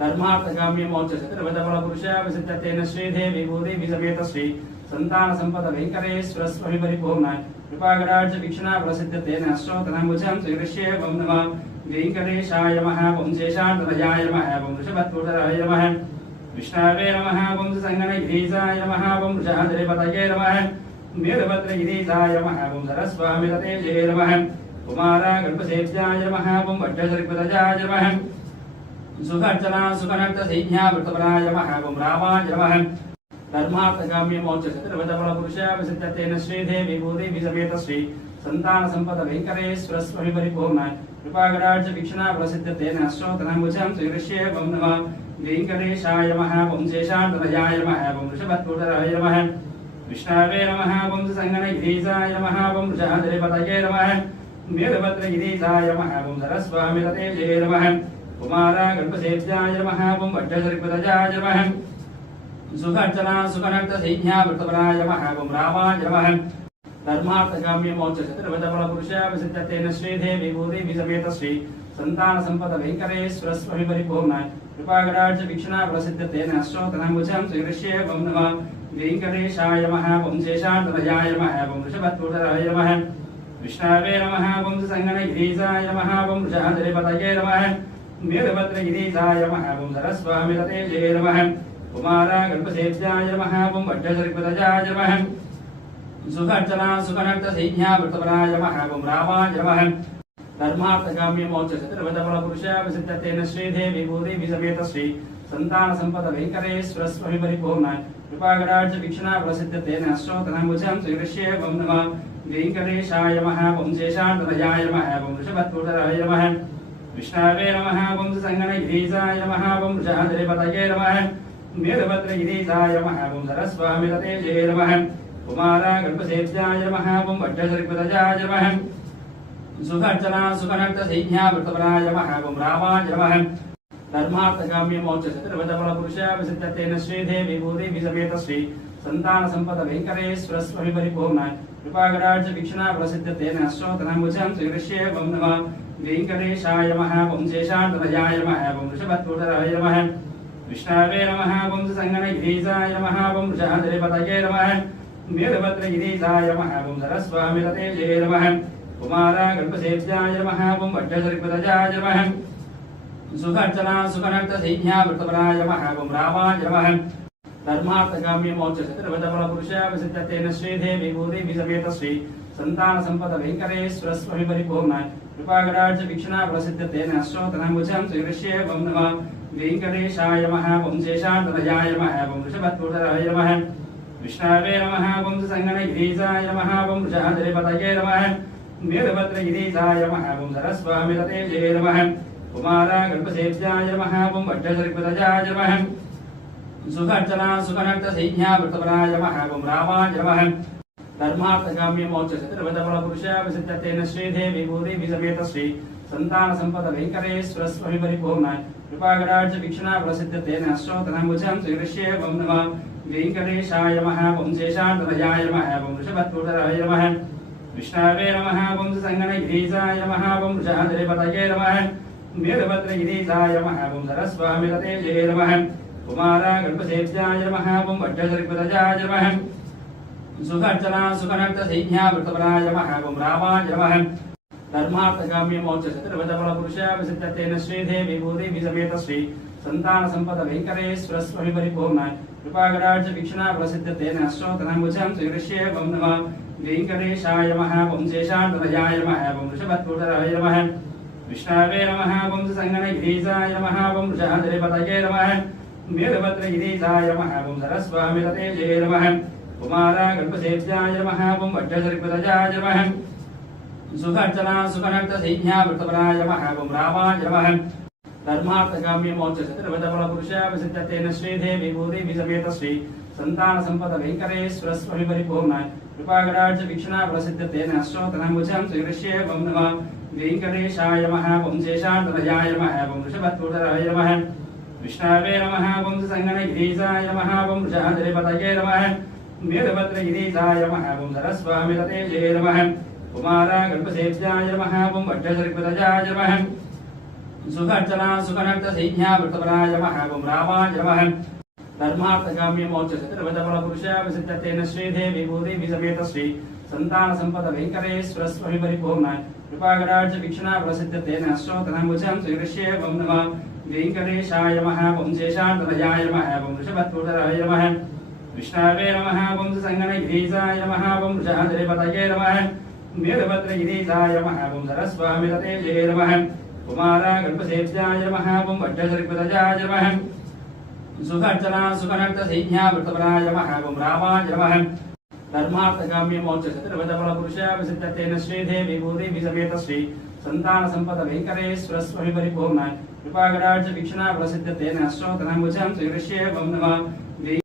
धर्मार्थकाम्य मोक्ष चतुर्विधफल पुरुषाभिसिद्धतेन श्रीदेवी भूदेवी समेत श्री संतान संपद वेंकटेश्वर स्वामी परिपूर्णाय कृपागराज वीक्षणा प्रसिद्धतेन अश्रोतनामुजं श्रीकृष्ये वं नमः वेंकटेशाय नमः वं शेषान्तनयाय नमः वं वृषभत्वतराय नमः विष्णवे नमः वं संगणगिरीशाय नमः वं वृषाधरिपतये नमः वीरभद्रगिरीशाय नमः वं सरस्वामिततेजये नमः कुमारा गणपसेव्याय नमः वं वड्डसरिपतजाय नमः सुखर्चना सुखनर्त सैन्या वृतपराय नमः वं रामाय नमः धर्मार्थकाम्य मोक्ष चतुर्विधफल पुरुषाभिसिद्धतेन श्रीदेवी भूदेवी समेत श्री संतान संपद वेंकटेश्वर स्वामी परिपूर्णाय कृपागराज वीक्षणा प्रसिद्धतेन अश्रोतनामुजं श्रीकृष्ये वं नमः वेंकटेशाय नमः वं शेषान्तनयाय नमः वं वृषभत्वतराय नमः विष्णवे नमः वं संगणगिरीशाय नमः वं वृषाधरिपतये नमः वीरभद्रगिरीशाय नमः वं सरस्वामिततेजये नमः कुमारा गणपसेव्याय नमः वं वड्डसरिपतजाय नमः सुखर्चना सुखनर्त सैन्या वृतपराय नमः वं रामाय नमः धर्मार्थकाम्य मोक्ष चतुर्विधफल पुरुषाभिसिद्धतेन श्रीदेवी भूदेवी समेत श्री संतान संपद वेंकटेश्वर स्वामी परिपूर्णाय कृपागराज वीक्षणा प्रसिद्धतेन अश्रोतनामुजं श्रीकृष्ये वं नमः वेंकटेशाय नमः वं शेषान्तनयाय नमः वं वृषभत्वतराय नमः विष्णवे नमः वं संगणगिरीशाय नमः वं वृषाधरिपतये नमः वीरभद्रगिरीशाय नमः वं सरस्वामिततेजये नमः कुमारा गणपसेव्याय नमः वं वड्डसरिपतजाय नमः सुखर्चना सुखनर्त सैन्या वृतपराय नमः वं रामाय नमः धर्मार्थकाम्य मोक्ष चतुर्विधफल पुरुषाभिसिद्धतेन श्रीदेवी भूदेवी समेत श्री संतान संपद वेंकटेश्वर स्वामी परिपूर्णाय कृपागराज वीक्षणा प्रसिद्धतेन अश्रोतनामुजं श्रीकृष्ये वं नमः वेंकटेशाय नमः वं शेषान्तनयाय नमः वं वृषभत्वतराय नमः विष्णवे नमः वं संगणगिरीशाय नमः वं वृषाधरिपतये नमः वीरभद्रगिरीशाय नमः वं सरस्वामिततेजये नमः कुमारा गणपसेव्याय नमः वं वड्डसरिपतजाय नमः सुखर्चना सुखनर्त सैन्या वृतपराय नमः वं रामाय नमः धर्मार्थकाम्य मोक्ष चतुर्विधफल पुरुषाभिसिद्धतेन श्रीदेवी भूदेवी समेत श्री संतान संपद वेंकटेश्वर स्वामी परिपूर्णाय कृपागराज वीक्षणा प्रसिद्धतेन अश्रोतनामुजं श्रीकृष्ये वं नमः वेंकटेशाय नमः वं शेषान्तनयाय नमः वं वृषभत्वतराय नमः विष्णवे नमः वं संगणगिरीशाय नमः वं वृषाधरिपतये नमः वीरभद्रगिरीशाय नमः वं सरस्वामिततेजये नमः कुमारा गणपसेव्याय नमः वं वड्डसरिपतजाय नमः सुखर्चना सुखनर्त सैन्या वृतपराय नमः वं रामाय नमः धर्मार्थकाम्य मोक्ष चतुर्विधफल पुरुषाभिसिद्धतेन श्रीदेवी भूदेवी समेत श्री संतान संपद वेंकटेश्वर स्वामी परिपूर्णाय कृपागराज वीक्षणा प्रसिद्धतेन अश्रोतनामुजं श्रीकृष्ये वं नमः वेंकटेशाय नमः वं शेषान्तनयाय नमः वं वृषभत्वतराय नमः विष्णवे नमः वं संगणगिरीशाय नमः वं वृषाधरिपतये नमः वीरभद्रगिरीशाय नमः वं सरस्वामिततेजये नमः कुमारा गणपसेव्याय नमः वं वड्डसरिपतजाय नमः सुखर्चना सुखनर्त सैन्या वृतपराय नमः वं रामाय नमः धर्मार्थकाम्य मोक्ष चतुर्विधफल पुरुषाभिसिद्धतेन श्रीदेवी भूदेवी समेत श्री संतान संपद वेंकटेश्वर स्वामी परिपूर्णाय कृपागराज वीक्षणा प्रसिद्धतेन अश्रोतनामुजं श्रीकृष्ये वं नमः वेंकटेशाय नमः वं शेषान्तनयाय नमः वं वृषभत्वतराय नमः विष्णवे नमः वं संगणगिरीशाय नमः वं वृषाधरिपतये नमः वीरभद्रगिरीशाय नमः वं सरस्वामिततेजये नमः कुमारा गणपसेव्याय नमः वं वड्डसरिपतजाय नमः सुखर्चना सुखनर्त सैन्या वृतपराय नमः वं रामाय नमः धर्मार्थकाम्य मोक्ष चतुर्विधफल पुरुषाभिसिद्धतेन श्रीदेवी भूदेवी समेत श्री संतान संपद वेंकटेश्वर स्वामी परिपूर्णाय कृपागराज वीक्षणा प्रसिद्धतेन अश्रोतनामुजं श्रीकृष्ये वं नमः वेंकटेशाय नमः वं शेषान्तनयाय नमः वं वृषभत्वतराय नमः विष्णवे नमः वं संगणगिरीशाय नमः वं वृषाधरिपतये नमः वीरभद्रगिरीशाय नमः वं सरस्वामिततेजये नमः कुमारा गणपसेव्याय नमः वं वड्डसरिपतजाय नमः सुखर्चना सुखनर्त सैन्या वृतपराय नमः वं रामाय नमः धर्मार्थकाम्य मोक्ष चतुर्विधफल पुरुषाभिसिद्धतेन श्रीदेवी भूदेवी समेत श्री संतान संपद वेंकटेश्वर स्वामी परिपूर्णाय कृपागराज वीक्षणा प्रसिद्धतेन अश्रोतनामुजं श्रीकृष्ये वं नमः वेंकटेशाय नमः वं शेषान्तनयाय नमः वं वृषभत्वतराय नमः विष्णवे नमः वं संगणगिरीशाय नमः वं वृषाधरिपतये नमः वीरभद्रगिरीशाय नमः वं सरस्वामिततेजये नमः कुमारा गणपसेव्याय नमः वं वड्डसरिपतजाय नमः सुखर्चना सुखनक्त सैन्या वृतपराय नमः ओम रामाय नमः धर्मार्थकाम्य मोक्ष चतुर्विधफल पुरुषया विसिद्धतेन श्रीदेवी भूदेवी समेत श्री संतान संपद वेंकटेश्वर स्वामी परिपूर्णाय कृपाकटाक्ष वीक्षणा प्रसिद्धतेन अष्टोत्तरमुचं श्रीकृष्ये ओम नमः वेंकटेशाय नमः ओम शेषान्तनयाय नमः ओम वृषभत्वतराय नमः विष्णवे नमः ओम संगणगिरीशाय नमः ओम वृषाद्रिपतये नमः वीरभद्रगिरीशाय नमः ओम सरस्वामिततेजये नमः कुमारा गणपसेव्याय नमः ओम वज्रश्रीपतजाय नमः सुखर्चना सुखनक्त सैन्या वृतपराय नमः ओम रामाय नमः धर्मार्थकाम्य मोक्ष चतुर्विधफल पुरुषया विसिद्धतेन श्रीदेवी भूदेवी समेत श्री संतान संपद वेंकटेश्वर स्वामी परिपूर्णाय कृपाकटाक्ष वीक्षणा प्रसिद्धतेन अष्टोत्तरमुचं श्रीकृष्ये ओम नमः